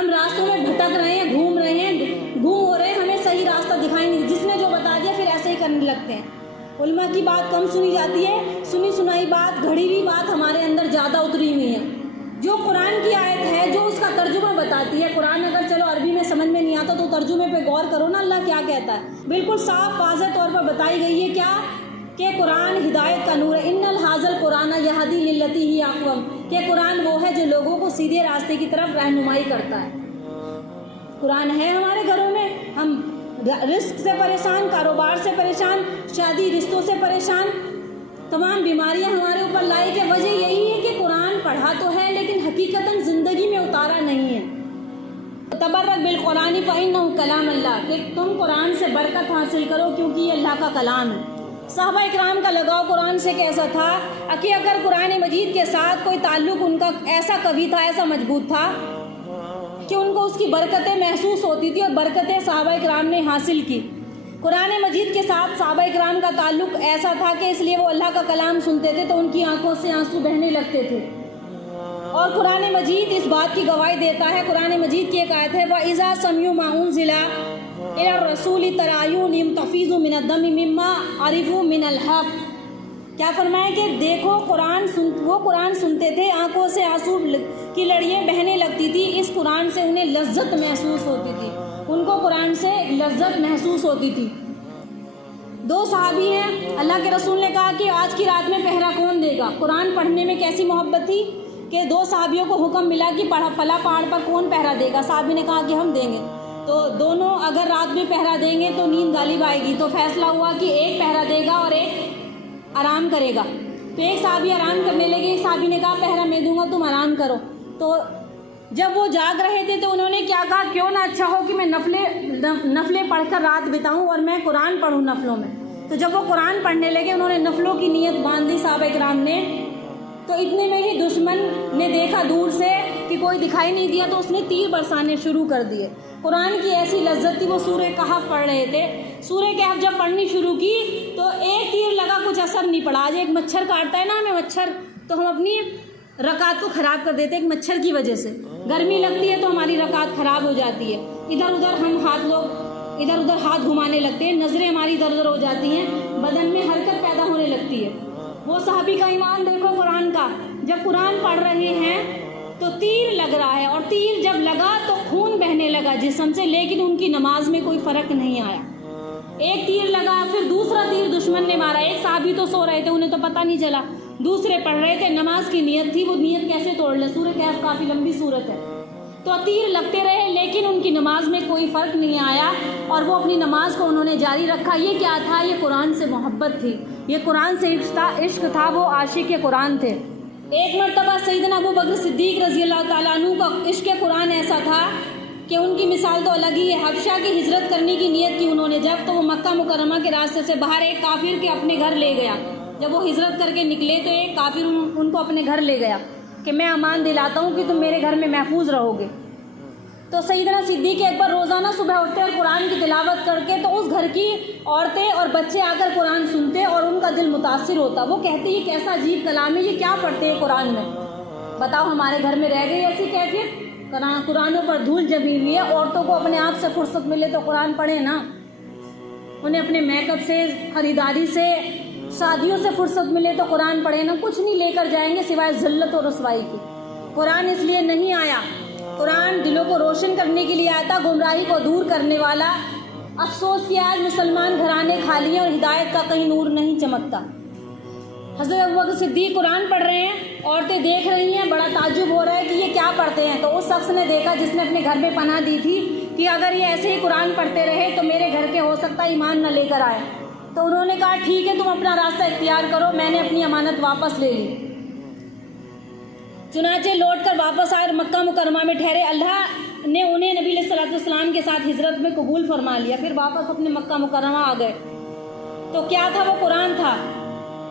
ہم راستوں میں بھٹک رہے ہیں، گھوم ہو رہے ہیں، ہمیں صحیح راستہ دکھائی نہیں، جس نے جو بتا دیا پھر ایسے ہی کرنے لگتے ہیں۔ علماء کی بات کم سنی جاتی ہے، سنی سنائی بات، گھڑی ہوئی بات ہمارے اندر زیادہ اتری ہوئی ہے۔ جو قرآن کی آیت ہے، جو اس کا ترجمہ بتاتی ہے، قرآن اگر چلو عربی میں سمجھ میں نہیں آتا تو ترجمے پہ غور کرو نا، اللہ کیا کہتا ہے، بالکل صاف واضح طور پر بتائی گئی ہے کیا کہ قرآن ہدایت کا نور ہے۔ ان الحاظ القرآن یہدی للتی ہی اقوم، کہ قرآن وہ ہے جو لوگوں کو سیدھے راستے کی طرف رہنمائی کرتا ہے۔ قرآن ہے ہمارے گھروں میں، ہم رزق سے پریشان، کاروبار سے پریشان، شادی رشتوں سے پریشان، تمام بیماریاں ہمارے اوپر لائی کہ وجہ یہی ہے کہ قرآن پڑھا تو ہے لیکن حقیقتاً زندگی میں اتارا نہیں ہے۔ تبرک بالقرآن فإنہ کلام اللہ، کہ تم قرآن سے برکت حاصل کرو کیونکہ یہ اللہ کا کلام ہے۔ صحابہ اکرام کا لگاؤ قرآن سے کیسا تھا کہ اگر قرآن مجید کے ساتھ کوئی تعلق ان کا ایسا قوی تھا، ایسا مضبوط تھا کہ ان کو اس کی برکتیں محسوس ہوتی تھی، اور برکتیں صحابہ اکرام نے حاصل کی۔ قرآن مجید کے ساتھ صحابہ اکرام کا تعلق ایسا تھا کہ اس لیے وہ اللہ کا کلام سنتے تھے تو ان کی آنکھوں سے آنسو بہنے لگتے تھے، اور قرآن مجید اس بات کی گواہی دیتا ہے۔ قرآن مجید کی ایک آیت ہے وَإِذَا سَمِعُوا مَا أُنزِلَ إِلَى الرَّسُولِ تَرَىٰ أَعْيُنَهُمْ تَفِيضُ مِنَ الدَّمْعِ مِمَّا عَرِفُوا مِنَ الْحَقِّ، کیا فرمایا کہ دیکھو وہ قرآن سنتے تھے، آنکھوں سے آنسو کی لڑیاں بہنے لگتی تھی، اس قرآن سے انہیں لذت محسوس ہوتی تھی، ان کو قرآن سے لذت محسوس ہوتی تھی۔ دو صحابی ہیں، اللہ کے رسول نے کہا کہ آج کی رات میں پہرا کون دے گا؟ قرآن پڑھنے میں کیسی محبت تھی کہ دو صحابیوں کو حکم ملا کہ فلاں پہاڑ پر کون پہرا دے گا؟ صحابی نے کہا کہ ہم دیں گے، تو دونوں اگر رات میں پہرا دیں گے تو نیند غالب آئے گی، تو فیصلہ ہوا کہ ایک پہرا دے گا اور ایک آرام کرے گا۔ تو ایک صحابی آرام کرنے لگے، ایک صحابی نے کہا پہرا میں دوں گا، تم آرام کرو۔ تو جب وہ جاگ رہے تھے تو انہوں نے کیا کہا، کیوں نہ اچھا ہو کہ میں نفلیں پڑھ کر رات بتاؤں اور میں قرآن پڑھوں نفلوں میں۔ تو جب وہ قرآن پڑھنے لگے، انہوں نے نفلوں کی نیت باندھ دی صحابہ کرام نے، تو اتنے میں ہی دشمن نے دیکھا دور سے کہ کوئی دکھائی نہیں دیا تو اس نے تیر برسانے شروع کر دیے۔ قرآن کی ایسی لذت تھی، وہ سورہ کہف پڑھ رہے تھے، سورہ کہف جب پڑھنی شروع کی تو ایک تیر لگا، کچھ اثر نہیں پڑا۔ آج ایک مچھر کاٹتا ہے نا ہمیں مچھر، تو ہم اپنی رکعت کو خراب کر دیتے ہیں ایک مچھر کی وجہ سے، گرمی لگتی ہے تو ہماری رکعت خراب ہو جاتی ہے، ادھر ادھر ہاتھ گھمانے لگتے ہیں، نظریں ہماری ادھر ادھر ہو جاتی ہیں، بدن میں حرکت پیدا ہونے لگتی ہے۔ وہ صحابی کا ایمان دیکھو قرآن کا، جب قرآن پڑھ رہے ہیں تو تیر لگ رہا ہے، اور تیر جب لگا تو خون بہنے لگا جسم سے، لیکن ان کی نماز میں کوئی فرق نہیں آیا۔ ایک تیر لگا، پھر دوسرا تیر دشمن نے مارا، ایک صحابی تو سو رہے تھے، انہیں تو پتہ نہیں چلا، دوسرے پڑھ رہے تھے، نماز کی نیت تھی، وہ نیت کیسے توڑ لے؟ سورہ کہف کافی لمبی سورت ہے، تو تیر لگتے رہے لیکن ان کی نماز میں کوئی فرق نہیں آیا، اور وہ اپنی نماز کو انہوں نے جاری رکھا۔ یہ کیا تھا؟ یہ قرآن سے محبت تھی، یہ قرآن سے عشق تھا، وہ عاشق قرآن تھے۔ ایک مرتبہ سیدنا ابو بکر صدیق رضی اللہ تعالیٰ عنہ کا عشق قرآن ایسا تھا کہ ان کی مثال تو الگ ہی ہے۔ حبشہ کی ہجرت کرنے کی نیت کی انہوں نے جب، تو وہ مکہ مکرمہ کے راستے سے باہر ایک کافر کے اپنے گھر لے گیا۔ جب وہ ہجرت کر کے نکلے تو ایک کافر ان کو اپنے گھر لے گیا کہ میں امان دلاتا ہوں کہ تم میرے گھر میں محفوظ رہو گے۔ تو سیدنا صدیق اکبر روزانہ صبح اٹھتے اور قرآن کی تلاوت کر کے، تو اس گھر کی عورتیں اور بچے آ کر قرآن سنتے اور ان کا دل متاثر ہوتا۔ وہ کہتے یہ کیسا عجیب کلام ہے، یہ کیا پڑھتے ہیں قرآن میں؟ بتاؤ ہمارے گھر میں رہ گئی ایسی کیفیت؟ قرآنوں پر دھول جمی ہوئی ہے۔ عورتوں کو اپنے آپ سے فرصت ملے تو قرآن پڑھے نا، انہیں اپنے میک اپ سے، خریداری سے، شادیوں سے فرصت ملے تو قرآن پڑھے نا۔ کچھ نہیں لے کر جائیں گے سوائے ذلت اور رسوائی کی۔ قرآن اس لیے نہیں آیا، قرآن دلوں کو روشن کرنے کے لیے آیا تھا، گمراہی کو دور کرنے والا۔ افسوس کہ آج مسلمان گھرانے خالی ہیں اور ہدایت کا کہیں نور نہیں چمکتا۔ حضرت ابوبکر صدیق قرآن پڑھ رہے ہیں، عورتیں دیکھ رہی ہیں، بڑا تعجب ہو رہا ہے کہ یہ کیا پڑھتے ہیں۔ تو اس شخص نے دیکھا جس نے اپنے گھر میں پناہ دی تھی کہ اگر یہ ایسے ہی قرآن پڑھتے رہے تو میرے گھر کے ہو سکتا ایمان نہ لے کر آئے۔ تو انہوں نے کہا ٹھیک ہے، تم اپنا راستہ اختیار کرو، میں نے اپنی امانت واپس لے لی۔ چنانچہ لوٹ کر واپس آئے اور مکہ مکرمہ میں ٹھہرے۔ اللہ نے انہیں نبی علیہ الصلوۃ والسلام کے ساتھ ہجرت میں قبول فرما لیا، پھر واپس اپنے مکہ مکرمہ آ گئے۔ تو کیا تھا؟ وہ قرآن تھا۔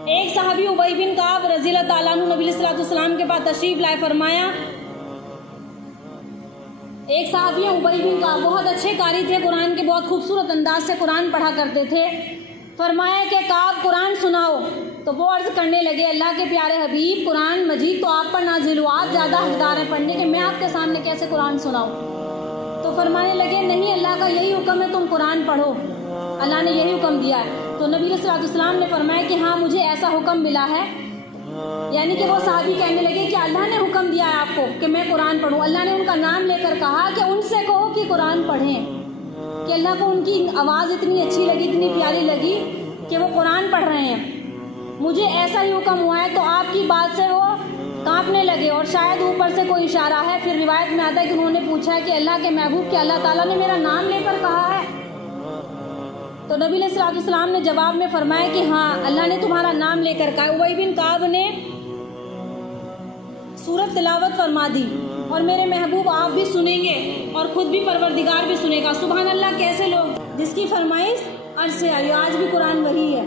ایک صحابی ابی بن کعب رضی اللہ تعالیٰ عنہ نبی علیہ الصلوۃ والسلام کے پاس تشریف لائے، فرمایا، ایک صحابی ابی بن کعب بہت اچھے قاری تھے قرآن کے، بہت خوبصورت انداز سے قرآن پڑھا کرتے تھے۔ فرمایا کہ کعب قرآن سناؤ، تو وہ عرض کرنے لگے اللہ کے پیارے حبیب قرآن مجید تو آپ پر نازل ہوا، آپ زیادہ حقدار ہیں پڑھنے کے، میں آپ کے سامنے کیسے قرآن سناؤں؟ تو فرمانے لگے نہیں، اللہ کا یہی حکم ہے تم قرآن پڑھو، اللہ نے یہی حکم دیا ہے۔ تو نبی صلی اللہ علیہ وسلم نے فرمایا کہ ہاں مجھے ایسا حکم ملا ہے، یعنی کہ وہ صحابی کہنے لگے کہ اللہ نے حکم دیا ہے آپ کو کہ میں قرآن پڑھوں۔ اللہ نے ان کا نام لے کر کہا کہ ان سے کہو کہ قرآن پڑھیں، کہ اللہ کو ان کی آواز اتنی اچھی لگی، اتنی پیاری لگی کہ وہ قرآن پڑھ رہے ہیں۔ مجھے ایسا ہی حکم ہوا ہے تو آپ کی بات سے وہ کانپنے لگے، اور شاید اوپر سے کوئی اشارہ ہے۔ پھر روایت میں آتا ہے کہ انہوں نے پوچھا کہ اللہ کے محبوب، کہ اللہ تعالیٰ نے میرا نام لے کر کہا ہے؟ تو نبی علیہ الصلوۃ والسلام نے جواب میں فرمایا کہ ہاں اللہ نے تمہارا نام لے کر کہا۔ ابی بن کعب نے سورت تلاوت فرما دی، اور میرے محبوب آپ بھی سنیں گے اور خود بھی پروردگار بھی سنے گا۔ سبحان اللہ، کیسے لوگ جس کی فرمائش عرش سے آئی۔ آج بھی قرآن وہی ہے،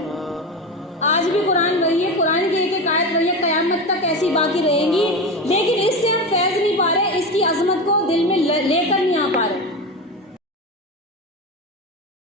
آج بھی قرآن وہی ہے، قرآن کی ایک ایک آیت وہی ہے، قیامت تک ایسی باقی رہیں گی، لیکن اس سے ہم فیض نہیں پا رہے، اس کی عظمت کو دل میں لے